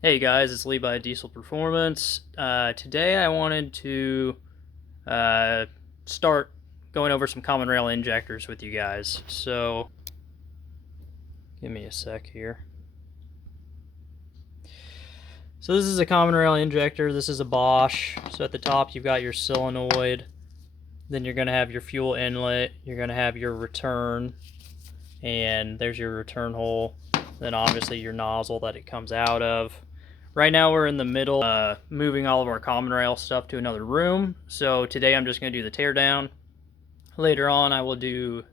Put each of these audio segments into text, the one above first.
Hey guys, it's Levi Diesel Performance. Today I wanted to start going over some common rail injectors with you guys. So, give me a sec here. So this is a common rail injector. This is a Bosch. So at the top you've got your solenoid. Then you're going to have your fuel inlet. You're going to have your return. And there's your return hole. Then obviously your nozzle that it comes out of. Right now we're in the middle moving all of our common rail stuff to another room. So today I'm just going to do the teardown. Later on I will do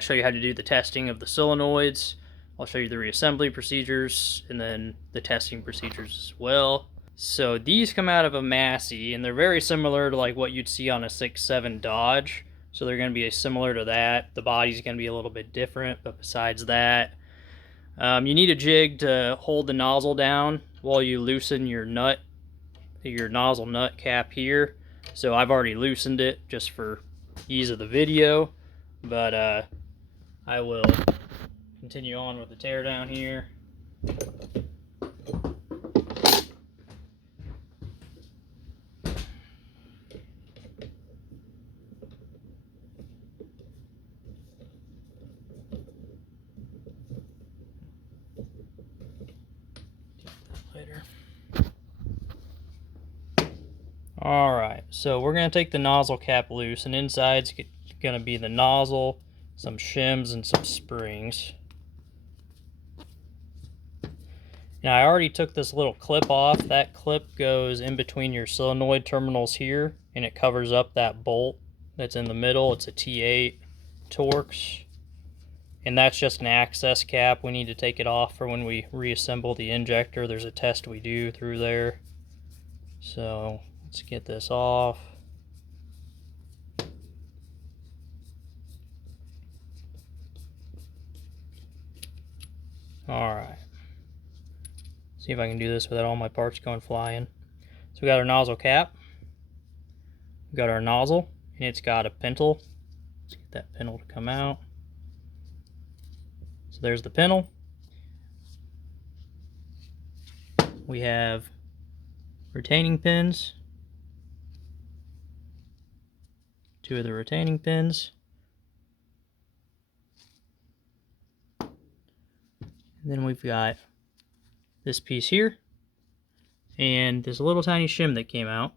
show you how to do the testing of the solenoids. I'll show you the reassembly procedures and then the testing procedures as well. So these come out of a Massey and they're very similar to like what you'd see on a 6.7 Dodge. So they're going to be similar to that. The body's going to be a little bit different, but besides that, you need a jig to hold the nozzle down while you loosen your nozzle nut cap here. So I've already loosened it just for ease of the video, but I will continue on with the teardown here. Later. Alright, so we're going to take the nozzle cap loose, and inside's going to be the nozzle, some shims, and some springs. Now I already took this little clip off. That clip goes in between your solenoid terminals here, and it covers up that bolt that's in the middle. It's a T8 Torx, and that's just an access cap. We need to take it off for when we reassemble the injector. There's a test we do through there. So let's get this off. Alright. See if I can do this without all my parts going flying. So we got our nozzle cap. We got our nozzle, and it's got a pintle. Let's get that pintle to come out. So there's the pintle. We have retaining pins. 2 of the retaining pins. And then we've got this piece here. And this little tiny shim that came out.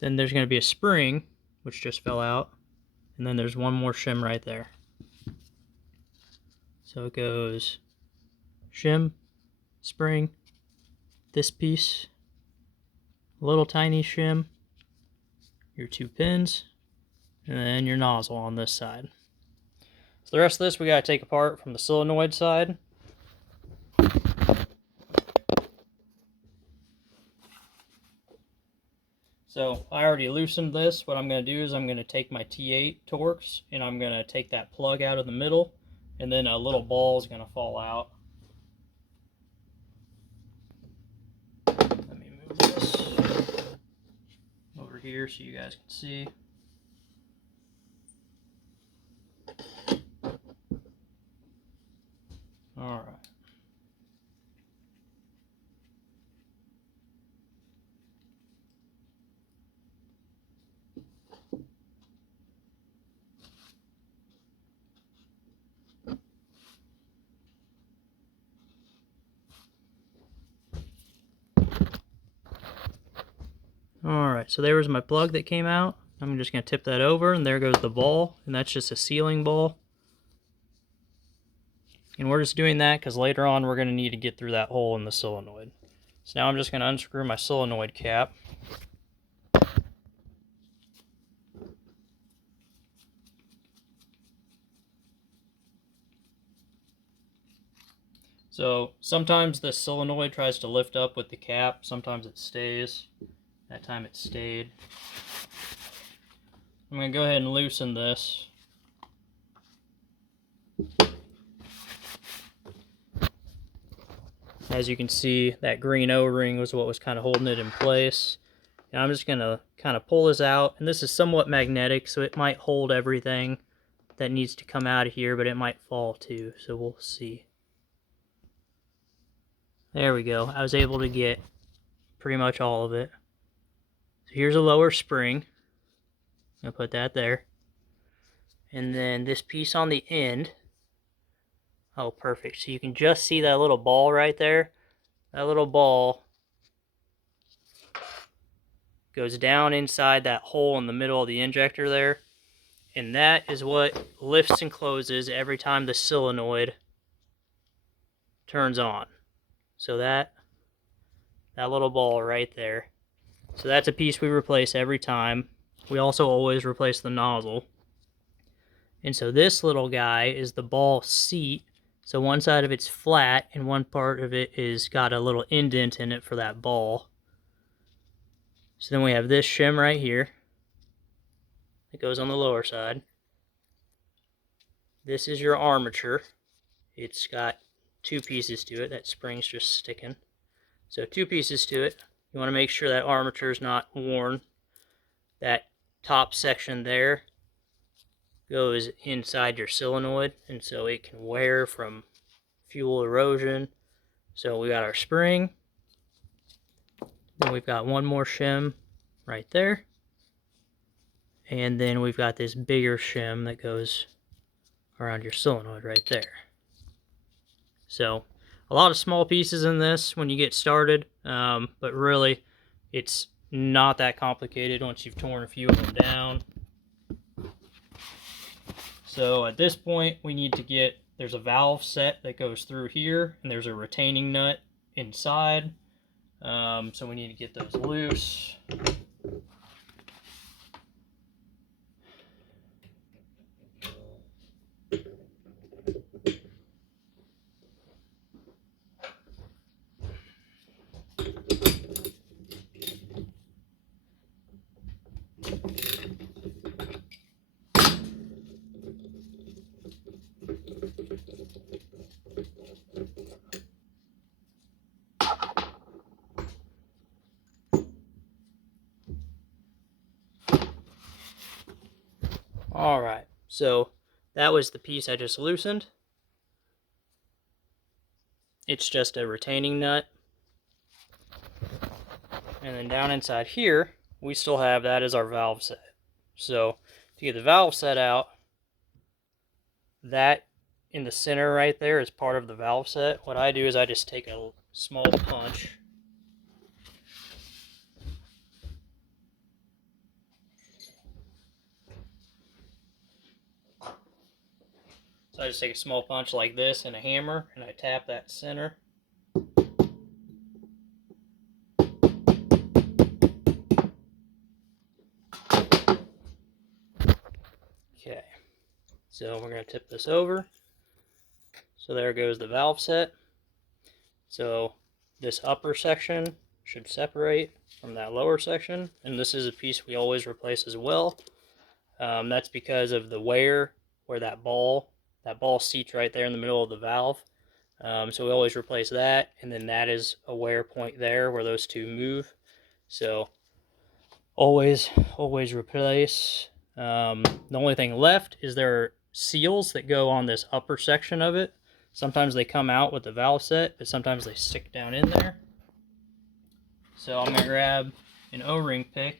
Then there's going to be a spring, which just fell out. And then there's one more shim right there. So it goes shim, spring, this piece, a little tiny shim, your 2 pins, and then your nozzle on this side. So the rest of this we got to take apart from the solenoid side. So I already loosened this. What I'm going to do is I'm going to take my T8 Torx and I'm going to take that plug out of the middle, and then a little ball is going to fall out. Let me move this over here so you guys can see. All right. Alright, so there was my plug that came out. I'm just going to tip that over, and there goes the ball, and that's just a sealing ball. And we're just doing that because later on we're going to need to get through that hole in the solenoid. So now I'm just going to unscrew my solenoid cap. So sometimes the solenoid tries to lift up with the cap, sometimes it stays. That time it stayed. I'm going to go ahead and loosen this. As you can see, that green O-ring was what was kind of holding it in place. And I'm just going to kind of pull this out. And this is somewhat magnetic, so it might hold everything that needs to come out of here, but it might fall too, so we'll see. There we go. I was able to get pretty much all of it. So here's a lower spring. I'm going to put that there. And then this piece on the end. Oh, perfect. So you can just see that little ball right there. That little ball goes down inside that hole in the middle of the injector there. And that is what lifts and closes every time the solenoid turns on. So that little ball right there. So that's a piece we replace every time. We also always replace the nozzle. And so this little guy is the ball seat. So one side of it's flat and one part of it is got a little indent in it for that ball. So then we have this shim right here that goes on the lower side. This is your armature. It's got two pieces to it. That spring's just sticking. So two pieces to it. You want to make sure that armature is not worn. That top section there goes inside your solenoid, and so it can wear from fuel erosion. So we got our spring. Then we've got one more shim right there. And then we've got this bigger shim that goes around your solenoid right there. So a lot of small pieces in this when you get started, but really it's not that complicated once you've torn a few of them down. So at this point we need to get, there's a valve set that goes through here and there's a retaining nut inside. So we need to get those loose. Alright, so that was the piece I just loosened. It's just a retaining nut. And then down inside here, we still have that as our valve set. So to get the valve set out, that in the center right there is part of the valve set. What I do is I just take a small punch. So I just take a small punch like this and a hammer, and I tap that center. Okay, so we're going to tip this over. So there goes the valve set. So this upper section should separate from that lower section, and this is a piece we always replace as well. That's because of the wear where that ball seats right there in the middle of the valve. So we always replace that, and then that is a wear point there where those two move. So always replace. The only thing left is there are seals that go on this upper section of it. Sometimes they come out with the valve set, but sometimes they stick down in there. So I'm going to grab an O-ring pick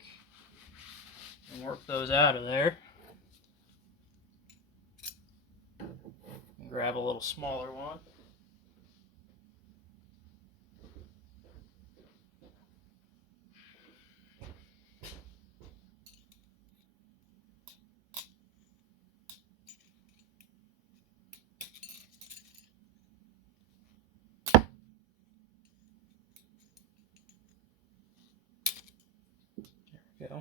and work those out of there. Grab a little smaller one. There we go.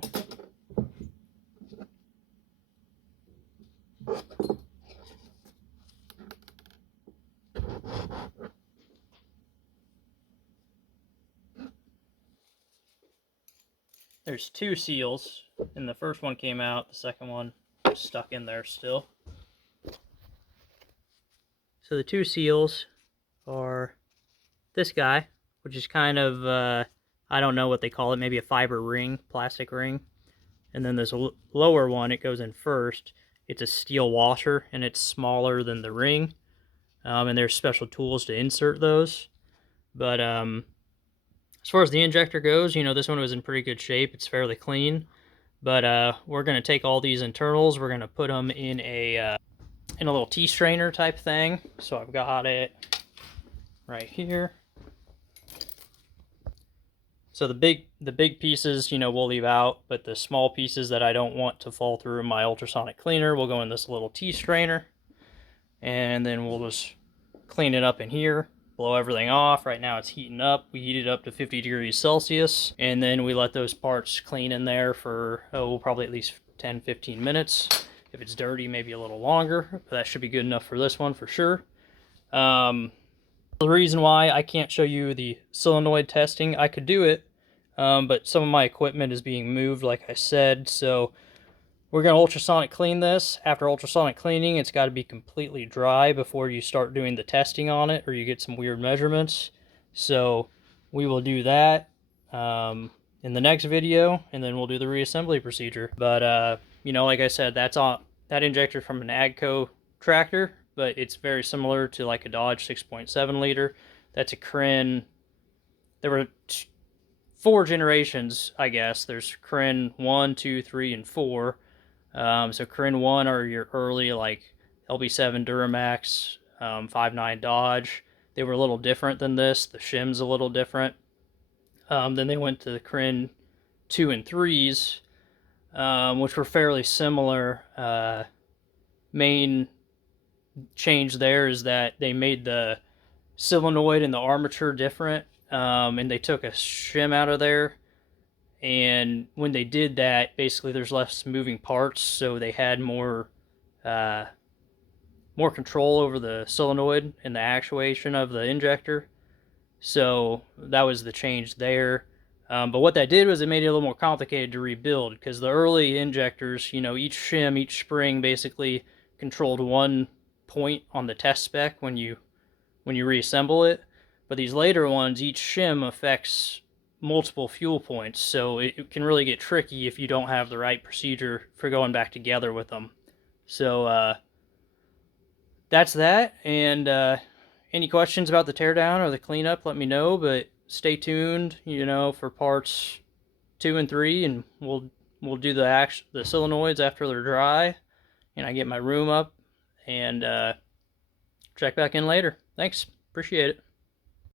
There's two seals, and the first one came out, the second one was stuck in there still. So the two seals are this guy, which is kind of, I don't know what they call it, maybe a fiber ring, plastic ring. And then this lower one, it goes in first. It's a steel washer, and it's smaller than the ring. And there's special tools to insert those. But as far as the injector goes, you know, this one was in pretty good shape. It's fairly clean. But we're going to take all these internals, we're going to put them in a little tea strainer type thing. So I've got it right here. So the big pieces, you know, we'll leave out, but the small pieces that I don't want to fall through my ultrasonic cleaner will go in this little tea strainer. And then we'll just clean it up in here, blow everything off. Right now it's heating up. We heat it up to 50 degrees Celsius, and then we let those parts clean in there for, probably at least 10-15 minutes. If it's dirty, maybe a little longer, but that should be good enough for this one for sure. The reason why I can't show you the solenoid testing, I could do it, but some of my equipment is being moved, like I said, so we're going to ultrasonic clean this. After ultrasonic cleaning, it's got to be completely dry before you start doing the testing on it, or you get some weird measurements. So we will do that in the next video, and then we'll do the reassembly procedure. But you know, like I said, that's on that injector from an AgCo tractor, but it's very similar to like a Dodge 6.7 liter. That's a CRIN. There were 4 generations, I guess. There's CRIN 1, 2, 3, and 4. So CRIN 1 are your early, like, LB7 Duramax, 5.9 Dodge. They were a little different than this. The shim's a little different. Then they went to the CRIN 2 and 3s, which were fairly similar. Main change there is that they made the solenoid and the armature different, and they took a shim out of there. And when they did that, basically there's less moving parts, so they had more control over the solenoid and the actuation of the injector. So that was the change there. But what that did was it made it a little more complicated to rebuild, because the early injectors, you know, each shim, each spring basically controlled one point on the test spec when you reassemble it. But these later ones, each shim affects multiple fuel points, so it can really get tricky if you don't have the right procedure for going back together with them. So that's that, and any questions about the teardown or the cleanup, let me know, but stay tuned, you know, for parts 2 and 3, and we'll do the solenoids after they're dry, and I get my room up, and check back in later. Thanks, appreciate it.